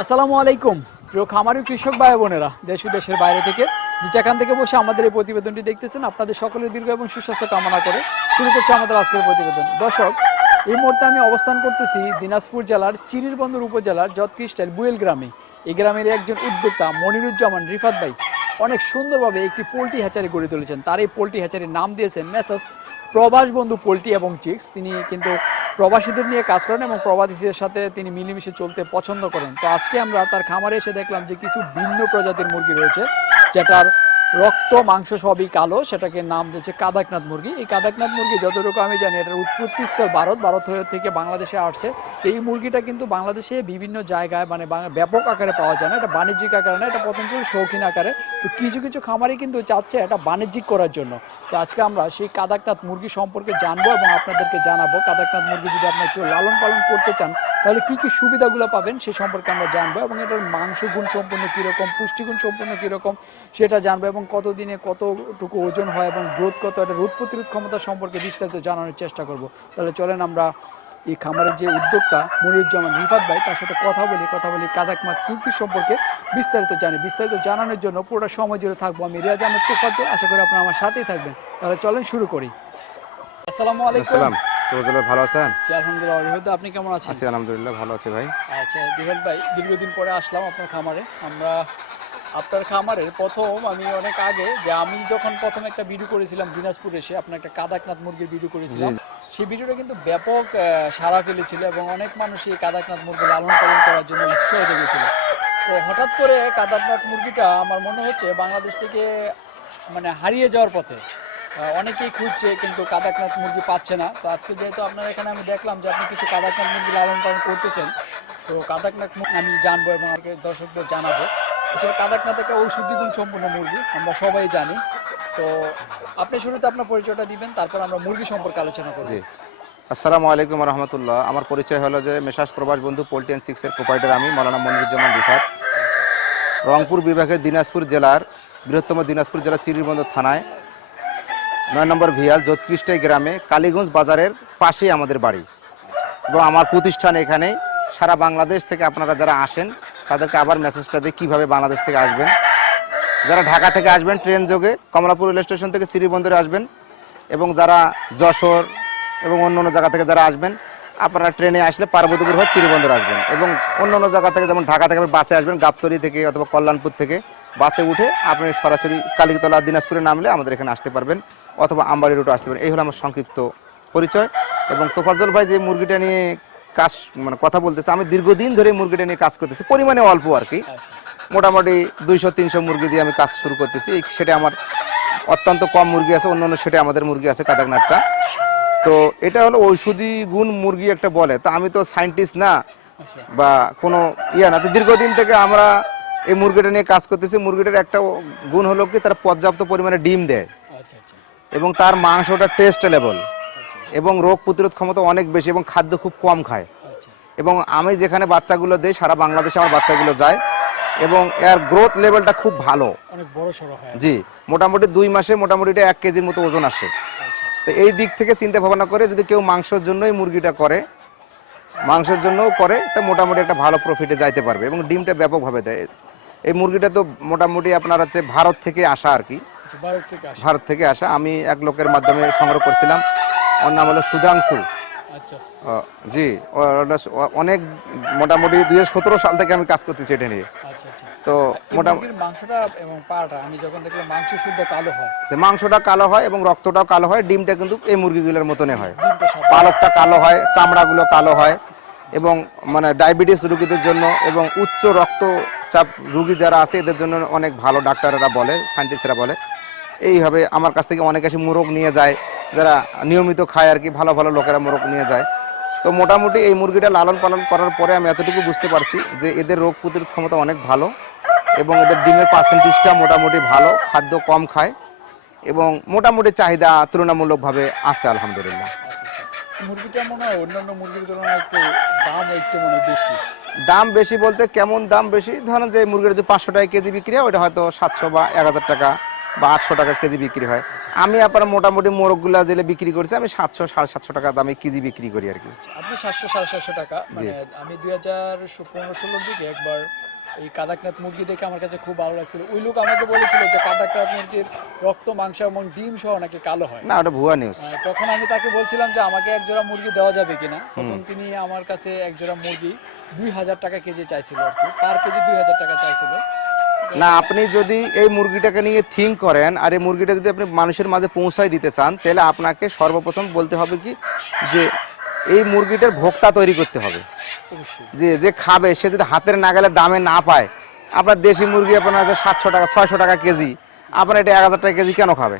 আসসালামু আলাইকুম প্রিয় খামারি কৃষক ভাই বোনেরা দেশ ও দেশের বাইরে থেকে যে যেখান থেকে বসে আমাদের এই প্রতিবেদনটি দেখতেছেন আপনাদের সকলের দীর্ঘ এবং সুস্বাস্থ্য কামনা করে শুরু করছে আমাদের আজকের প্রতিবেদন। দর্শক, এই মুহূর্তে আমি অবস্থান করতেছি দিনাজপুর জেলার চিরিরবন্দর উপজেলার যৎকৃষ্টের বুয়েল গ্রামে। এই গ্রামের একজন উদ্যোক্তা মনিরুজ্জামান রিফাত ভাই অনেক সুন্দরভাবে একটি পোল্ট্রি হ্যাচারি গড়ে তুলেছেন। তার এই পোল্ট্রি হ্যাচারির নাম দিয়েছেন মেসার্স প্রবাস বন্ধু পোল্ট্রি এবং চিক্স। তিনি কিন্তু প্রবাসীদের নিয়ে কাজ করেন এবং প্রবাসীদের সাথে তিনি মিলেমিশে চলতে পছন্দ করেন। তো আজকে আমরা তার খামারে এসে দেখলাম যে কিছু ভিন্ন প্রজাতির মুরগি রয়েছে, যেটার রক্ত মাংস সবই কালো। সেটাকে নাম দিয়েছে কাদাকনাথ মুরগি। এই কাদাকনাথ মুরগি যতটুকু আমি জানি এটার উৎপত্তিস্থল ভারত থেকে বাংলাদেশে আসছে। এই মুরগিটা কিন্তু বাংলাদেশে বিভিন্ন জায়গায় মানে ব্যাপক আকারে পাওয়া যায় না, এটা বাণিজ্যিক আকারে না, এটা পতঞ্জলি শৌখিন আকারে। তো কিছু কিছু খামারি কিন্তু চাচ্ছে এটা বাণিজ্যিক করার জন্য। তো আজকে আমরা সেই কাদাকনাথ মুরগি সম্পর্কে জানবো এবং আপনাদেরকে জানাবো কাদাকনাথ মুরগি যদি আপনার কেউ লালন পালন করতে চান তাহলে কি কি সুবিধাগুলো পাবেন সে সম্পর্কে আমরা জানবো, এবং এটার মাংস গুণ সম্পন্ন কীরকম, পুষ্টিগুণ সম্পন্ন কীরকম সেটা জানবো, এবং কতদিনে কতটুকু ওজন হয় এবং গ্রোথ কত, এটা রোগ প্রতিরোধ ক্ষমতা সম্পর্কে বিস্তারিত জানানোর চেষ্টা করব। তাহলে চলেন আমরা এই খামারের যে উদ্যোক্তা মনিরুজ্জামান রিফাত ভাই তার সাথে কথা বলি কাদাকনাথ মুরগি সম্পর্কে বিস্তারিত জানানোর জন্য পুরোটা সময় জুড়ে থাকবো আমি রিয়াজ আহমেদ তোফাজ্জল। আশা করি আপনারা আমার সাথেই থাকবেন। তাহলে চলেন শুরু করি। আসসালামু আলাইকুম। ভালো আছেন? আলহামদুলিল্লাহ, আপনি কেমন আছেন? আছি আলহামদুলিল্লাহ, ভালো আছি ভাই। আচ্ছা রিফাত ভাই, দীর্ঘদিন পরে আসলাম আপনার খামারে। আমরা আপনার খামারের প্রথম আমি অনেক আগে যে আমি যখন প্রথম একটা ভিডিও করেছিলাম দিনাজপুর এসে আপনার একটা কাদাকনাথ মুরগির ভিডিও করেছিলাম, সেই ভিডিওটা কিন্তু ব্যাপক সাড়া ফেলেছিল এবং অনেক মানুষ এই কাদাকনাথ মুরগি লালন পালন করার জন্য উৎসাহ জেগেছিল। তো হঠাৎ করে কাদাকনাথ মুরগিটা আমার মনে হচ্ছে বাংলাদেশ থেকে মানে হারিয়ে যাওয়ার পথে। অনেকেই খুঁজছে কিন্তু কাদাকনাথ মুরগি পাচ্ছে না। তো আজকে যেহেতু আপনার এখানে আমি দেখলাম যে আপনি কিছু কাদাকনাথ মুরগি লালন পালন করতেছেন, তো কাদাকনাথ আমি জানবো এবং আমাকে দর্শকদের জানাবো। আসলে কাদাকনাথ একটা ঔষধি গুণ সম্পন্ন মুরগি, আমরা সবাই জানি। তো আপনি শুরুতে আপনার পরিচয়টা দিবেন, তারপর আমরা মুরগি সম্পর্কে আলোচনা করব। আসসালামু আলাইকুম রহমতুল্লাহ। আমার পরিচয় হলো যে মেসার্স প্রবাস বন্ধু পোল্ট্রি অ্যান্ড চিক্সের প্রোপাইটার আমি মৌলানা মনিরুজ্জামান রিফাত। রংপুর বিভাগের দিনাজপুর জেলার বৃহত্তম দিনাজপুর জেলার চিরিরবন্দর থানায় 9 নম্বর ভিয়াল যৎকৃষ্টাই গ্রামে কালীগঞ্জ বাজারের পাশেই আমাদের বাড়ি এবং আমার প্রতিষ্ঠান এখানে। সারা বাংলাদেশ থেকে আপনারা যারা আসেন তাদেরকে আবার মেসেজটা দিয়ে কীভাবে বাংলাদেশ থেকে আসবেন। যারা ঢাকা থেকে আসবেন ট্রেন যোগে কমলাপুর রেল স্টেশন থেকে চিরিবন্দরে আসবেন, এবং যারা যশোর এবং অন্য অন্য জায়গা থেকে যারা আসবেন আপনারা ট্রেনে আসলে পার্বতীপুর হয়ে চিরিবন্দর আসবেন, এবং অন্য অন্য জায়গা থেকে যেমন ঢাকা থেকে বাসে আসবেন গাবতলী থেকে অথবা কল্যাণপুর থেকে বাসে উঠে আপনি সরাসরি কালীতলা দিনাজপুরে নামলে আমাদের এখানে আসতে পারবেন, অথবা আমবাড়ি রুটে আসতে পারবেন। এই হলো আমার সংক্ষিপ্ত পরিচয়। এবং তোফাজ্জল ভাই যে মুরগিটা নিয়ে কাজ মানে কথা বলতেছে, আমি দীর্ঘদিন ধরে মুরগিটা নিয়ে কাজ করতেছি, পরিমাণে অল্প আর কি, মোটামুটি 200-300 মুরগি দিয়ে আমি কাজ শুরু করতেছি। সেটা আমার অত্যন্ত কম মুরগি আছে, অন্য অন্য সেটা আমাদের মুরগি আছে কাদাকনাথটা। তো এটা হলো ঔষধি গুণ মুরগি একটা বলে, তো আমি তো সায়েন্টিস্ট না বা কোনো ইয়া না, তো দীর্ঘদিন থেকে আমরা এই মুরগিটা নিয়ে কাজ করতেছি। মুরগিটার একটা গুণ হলো কি তার পর্যাপ্ত পরিমাণে ডিম দেয় এবং তার মাংসটা টেস্টেবল এবং রোগ প্রতিরোধ ক্ষমতা অনেক বেশি এবং খাদ্য খুব কম খায়। এবং আমি যেখানে বাচ্চাগুলো দেই সারা বাংলাদেশে আমার বাচ্চাগুলো যায় এবং এর গ্রোথ লেভেলটা খুব ভালো, অনেক বড় সড়ো হয়। জি, মোটামুটি 2 মাসে মোটামুটি 1 কেজির মতো ওজন আসে। তো এই দিক থেকে চিন্তা ভাবনা করে যদি কেউ মাংসের জন্যই মুরগিটা করে, মাংসের জন্যও করে, তো মোটামুটি একটা ভালো প্রফিটে যাইতে পারবে এবং ডিমটা ব্যাপকভাবে দেয়। এই মুরগিটা তো মোটামুটি আপনার হচ্ছে ভারত থেকে আসা আর কি, ভারত থেকে আসা। আমি এক লোকের মাধ্যমে সংগ্রহ করছিলাম, ওর নাম হলো সুধাংশু। জি, অনেক মোটামুটি 2017 সাল থেকে আমি কাজ করতেছি এটা নিয়ে। তো মোটামুটি মাংসটা এবং পাটা আমি যখন দেখলাম মাংস শুদ্ধ কালো হয়, মাংসটা কালো হয় এবং রক্তটাও কালো হয়। ডিমটা কিন্তু এই মুরগিগুলোর মতনই হয়, পালকটা কালো হয়, চামড়াগুলো কালো হয়। এবং মানে ডায়াবেটিস রোগীদের জন্য এবং উচ্চ রক্তচাপ রোগী যারা আছে এদের জন্য অনেক ভালো, ডাক্তাররা বলে, সায়েন্টিস্টরা বলে। এইভাবে আমার কাছ থেকে অনেক এসে মোরগ নিয়ে যায়, যারা নিয়মিত খায় আর কি, ভালো ভালো লোকেরা মোরগ নিয়ে যায়। তো মোটামুটি এই মুরগিটা লালন পালন করার পরে আমি এতটুকু বুঝতে পারছি যে এদের রোগ প্রতিরোধ ক্ষমতা অনেক ভালো এবং এদের ডিমের পার্সেন্টেজটা মোটামুটি ভালো, খাদ্য কম খায় এবং মোটামুটি চাহিদা তুলনামূলকভাবে আছে আলহামদুলিল্লাহ। মুরগিটা মনে হয় অন্যান্য মুরগির তুলনায় একটু দাম একটু মনে বেশি। দাম বেশি বলতে কেমন দাম বেশি? ধরেন যে মুরগির যে 500 টাকা কেজি বিক্রি হয় ওটা হয়তো 700 বা 1000 টাকা বা 800 টাকা কেজি বিক্রি হয়। আমি আপনার মোটামুটি মোরগগুলা যেটা বিক্রি করছি আমি 700-750 টাকা দামে কেজি বিক্রি করি আর কি। আপনি 700-750 টাকা, মানে আমি 2015-16 দিকে একবার এই কাদাকনাথ মুরগি দেখে আমার কাছে খুব ভালো লাগছিল। ওই লোক আমাকে বলেছিল যে কাদাকনাথ মুরগির রক্ত, মাংস এবং ডিম সহ নাকি কালো হয়। না, ওটা ভুয়া নিউজ। তখন আমি তাকে বলছিলাম যে আমাকে এক জোড়া মুরগি দেওয়া যাবে কিনা। তখন তিনি আমার কাছে এক জোড়া মুরগি 2000 টাকা কেজি চাইছিল আর কি, পার কেজি 2000 টাকা চাইছিল। না, আপনি যদি এই মুরগিটাকে নিয়ে থিঙ্ক করেন আর এই মুরগিটা যদি আপনি মানুষের মাঝে পৌঁছায় দিতে চান, তাহলে আপনাকে সর্বপ্রথম বলতে হবে কি যে এই মুরগিটার ভোক্তা তৈরি করতে হবে। অবশ্যই। যে খাবে সে যদি হাতের নাগালে দামে না পায়, আপনার দেশি মুরগি আপনার আছে 700 টাকা 600 টাকা কেজি, আপনার এটা 1000 টাকা কেজি কেন খাবে?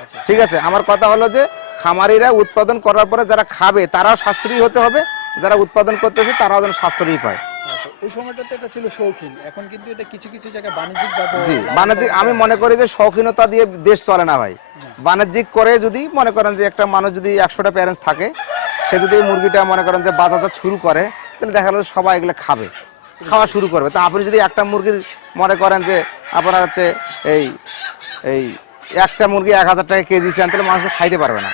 আচ্ছা। ঠিক আছে, আমার কথা হলো যে খামারিরা উৎপাদন করার পরে যারা খাবে তারাও সাশ্রয়ী হতে হবে, যারা উৎপাদন করতেছে তারাও যেন সাশ্রয়ী পায়। আচ্ছা, ওই সময়টাতে এটা ছিল শৌখিন, এখন কিন্তু এটা কিছু কিছু জায়গায় বাণিজ্যিকভাবে। জি, বাণিজ্যিক আমি মনে করি যে শৌখিনতা দিয়ে দেশ চলে না ভাই। বাণিজ্যিক করে যদি মনে করেন যে একটা মানুষ যদি 100টা প্যারেন্টস থাকে, সে যদি এই মুরগিটা মনে করেন যে বাজারজাত শুরু করে, তাহলে দেখা গেল সবাই এগুলো খাওয়া শুরু করবে। তা আপনি যদি একটা মুরগির মনে করেন যে আপনার হচ্ছে এই এই একটা মুরগি 1000 টাকা কেজি চান, তাহলে মানুষ খাইতে পারবে না,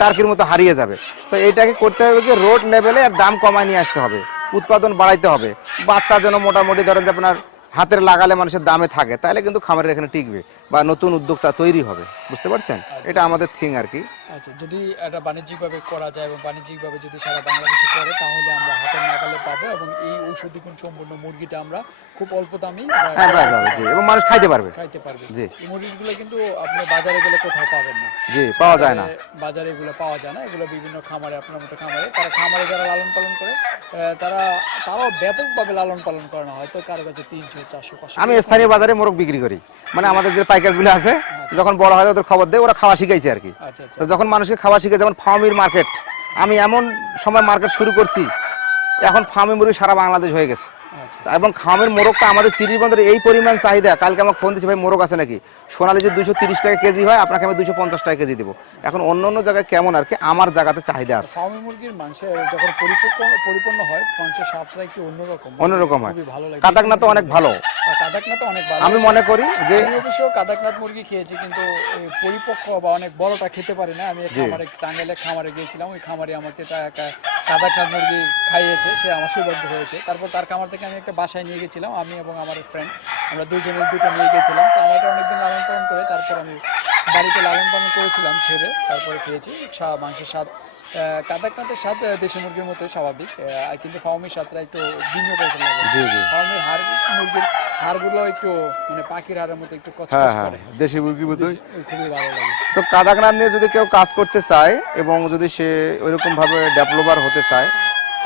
টার্কির মতো হারিয়ে যাবে। তো এইটাকে করতে হবে যে রোড লেভেলে আর দাম কমায় নিয়ে আসতে হবে, উৎপাদন বাড়াইতে হবে। বাচ্চা যেন মোটামুটি ধরেন যে আপনার হাতের লাগালে মানুষের দামে থাকে, তাহলে কিন্তু খামারের এখানে টিকবে বা নতুন উদ্যোক্তা তৈরি হবে। বুঝতে পারছেন? এটা আমাদের থিং আর কি। আচ্ছা, যদি এটা বাণিজ্যিকভাবে করা যায় এবং বাণিজ্যিকভাবে যদি সারা বাংলাদেশে করে, তাহলে আমরা হাতের নাগালে পাবো এবং এই ঔষধি গুণ সম্পন্ন মুরগিটা আমরা খুব অল্প দামেই হ্যাঁ পাওয়া যাবে, জি, এবং মানুষ খাইতে পারবে। জি, এই মুরগিগুলো কিন্তু আপনি বাজারে গেলে কোথাও পাবেন না। জি, পাওয়া যায় না, বাজারে এগুলো পাওয়া যায় না। এগুলো বিভিন্ন খামারে, আপনার মতো খামারে, তারা খামারে যারা লালন পালন করে, তারাও ব্যাপকভাবে লালন পালন করে না, হয়তো কারো কাছে 300-400-500। আমি স্থানীয় বাজারে মোরগ বিক্রি করি, মানে আমাদের যে পাইকারগুলো আছে যখন বড় হয় ওদের খবর দেয়, ওরা খাওয়া শিখাইছে আর কি। আচ্ছা আচ্ছা। তো যখন মানুষকে খাওয়া শিখে, যেমন ফার্মির মার্কেট, আমি এমন সময় মার্কেট শুরু করছি, এখন ফার্মি মুরগি সারা বাংলাদেশ হয়ে গেছে। এবং খামের মোরগটা আমাদের চিরিরবন্দরে এই পরিমাণ চাহিদা, কালকে আমাকে ফোন দিচ্ছে, ভাই মোরগ আছে নাকি? সোনালী যে 230 টাকা কেজি হয়, আপনাকে আমি 250 টাকা কেজি দেবো। এখন অন্য অন্য জায়গায় কেমন আর কি, আমার জায়গাতে চাহিদা আছে। ফার্মি মুরগির মাংস যখন পরিপূর্ণ হয়, মাংসের স্বাদটা একটু অন্যরকম হয়। খুবই ভালো লাগে। কাদাকনাথ অনেক ভালো, কাদাকনাথ অনেক ভালো। আমি মনে করি যে আমি অবশ্য কাদাকনাথ মুরগি খেয়েছি, কিন্তু এই পরিপক্ক বা অনেক বড়টা খেতে পারি না। আমি টাঙ্গাইলের খামারে গিয়েছিলাম, ওই খামারে আমাকে কাদাকনাথ মুরগি খাইয়েছে, সে আমার সৌভাগ্য হয়েছে। তারপর তার খামার থেকে আমি একটা বাসায় নিয়ে গেছিলাম, আমি এবং আমার ফ্রেন্ড, আমরা দুজনে দুটো নিয়ে গেছিলাম। তো আমাকে অনেকদিন লালন পালন করে তারপর আমি বাড়িতে লালন পালন করেছিলাম ছেড়ে, তারপরে খেয়েছি। মাংসের স্বাদ, কাদাকনাথের স্বাদ দেশি মুরগির মতোই স্বাভাবিক, আর কিন্তু ফার্মির স্বাদটা একটু ভিন্ন টাইপের লাগে। ফার্মির মুরগির হাড়গুলো একটু মানে পাখির হাড়ের মতো একটু কচকচ করে, দেশি মুরগির মতোই খুবই ভালো লাগে। তো কাদাকনাথ নিয়ে যদি কেউ কাজ করতে চায় এবং যদি সে ওইরকম ভাবে ডেভেলপার হতে চায়,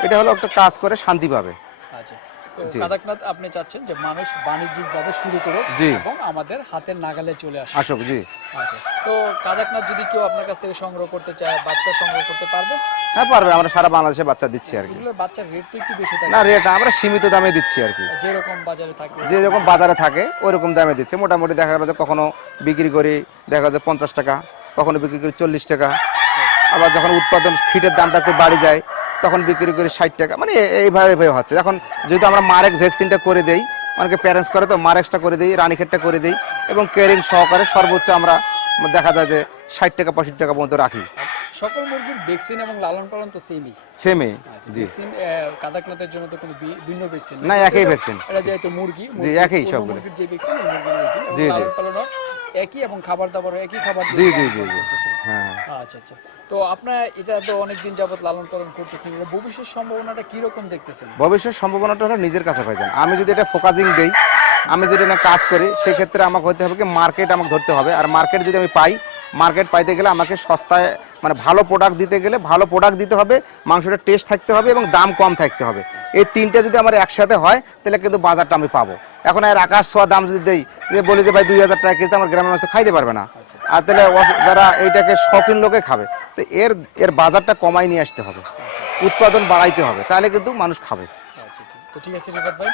এটা হলো একটা কাজ করে শান্তি পাবে। আচ্ছা, তো কাদাকনাথ আপনি চাচ্ছেন যে মানুষ বাণিজ্যিকভাবে শুরু করুক এবং আমাদের হাতের নাগালে চলে আসুক। জি। আচ্ছা, তো কাদাকনাথ যদি কেউ আপনার কাছ থেকে সংগ্রহ করতে চায়, বাচ্চা সংগ্রহ করতে পারবে? হ্যাঁ পারবে, আমরা সারা বাংলাদেশে বাচ্চা দিচ্ছি আর কি। এগুলোর বাচ্চার রেট তো একটু বেশি থাকে না, রেট আমরা সীমিত দামে দিচ্ছি আর কি, যেরকম বাজারে থাকে। যেরকম বাজারে থাকে ওইরকম দামে দিচ্ছে। মোটামুটি দেখা গেল যে কখনো বিক্রি করি দেখা যায় 50 টাকা, কখনো বিক্রি করি 40 টাকা, আবার যখন উৎপাদন ফিটের দামটা একটু বাড়ি যায় তখন বিক্রি করি 60 টাকা, মানে এইভাবে হচ্ছে। এখন যেহেতু আমরা মারেক ভ্যাকসিনটা করে দেই, অনেকে প্যারেন্টস করে, তো মারেক্সটা করে দিই, রানীক্ষেতটা করে দিই এবং কেয়ারিং সহকারে সর্বোচ্চ আমরা দেখা যায় যে 60 টাকা 65 টাকা পর্যন্ত রাখি। সকল মুরগির ভ্যাকসিন এবং লালন পালন তো সেমই? জি। ভ্যাকসিন কাদাকনাথের জন্য তো কোনো ভিন্ন ভ্যাকসিন না, একই ভ্যাকসিন। এটা যেহেতু মুরগি, জি, একই সবগুলো। মুরগির যে ভ্যাকসিন, এই মুরগির ভ্যাকসিন, জি জি লালন পালন একই এবং খাবার দাবারও একই খাবার দিয়ে। জি জি জি জি, হ্যাঁ। আচ্ছা আচ্ছা, তো আপনারা এটা তো অনেকদিন যাবত লালন পালন করতেছেন, এটা ভবিষ্যৎ সম্ভাবনাটা কি রকম দেখতেছেন? ভবিষ্যৎ সম্ভাবনাটা হলো নিজের কাছে ভাইজান। আমি যদি এটা ফোকাসিং দেই, আমি যদি না কাজ করি, সেই ক্ষেত্রে আমাকে হতে হবে কি মার্কেট আমাকে ধরতে হবে। আর মার্কেট যদি আমি পাই, মার্কেট পাইতে গেলে আমাকে সস্তায় মানে ভালো প্রোডাক্ট দিতে গেলে ভালো প্রোডাক্ট দিতে হবে, মাংসটা টেস্ট থাকতে হবে এবং দাম কম থাকতে হবে। এই তিনটে যদি আমার একসাথে হয় তাহলে কিন্তু বাজারটা আমি পাবো। এখন আর আকাশ ছোঁয়া দাম যদি দেই, যে বলি যে ভাই 2000 টাকা কেজি, আমার গ্রামের মানুষ তো খাইতে পারবে না। আর তাহলে যারা এইটাকে শৌখিন লোকে খাবে, তো এর বাজারটা কমাই নিয়ে আসতে হবে, উৎপাদন বাড়াইতে হবে, তাহলে কিন্তু মানুষ খাবে। আচ্ছা, তো ঠিক আছে রিফাত ভাই,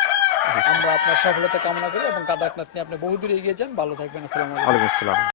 আমরা আপনার সফলতা কামনা করি এবং কাদাকনাথ নিয়ে আপনি বহুদূর এগিয়ে যান। ভালো থাকবেন। আসসালামু আলাইকুম। ওয়ালাইকুম আসসালাম।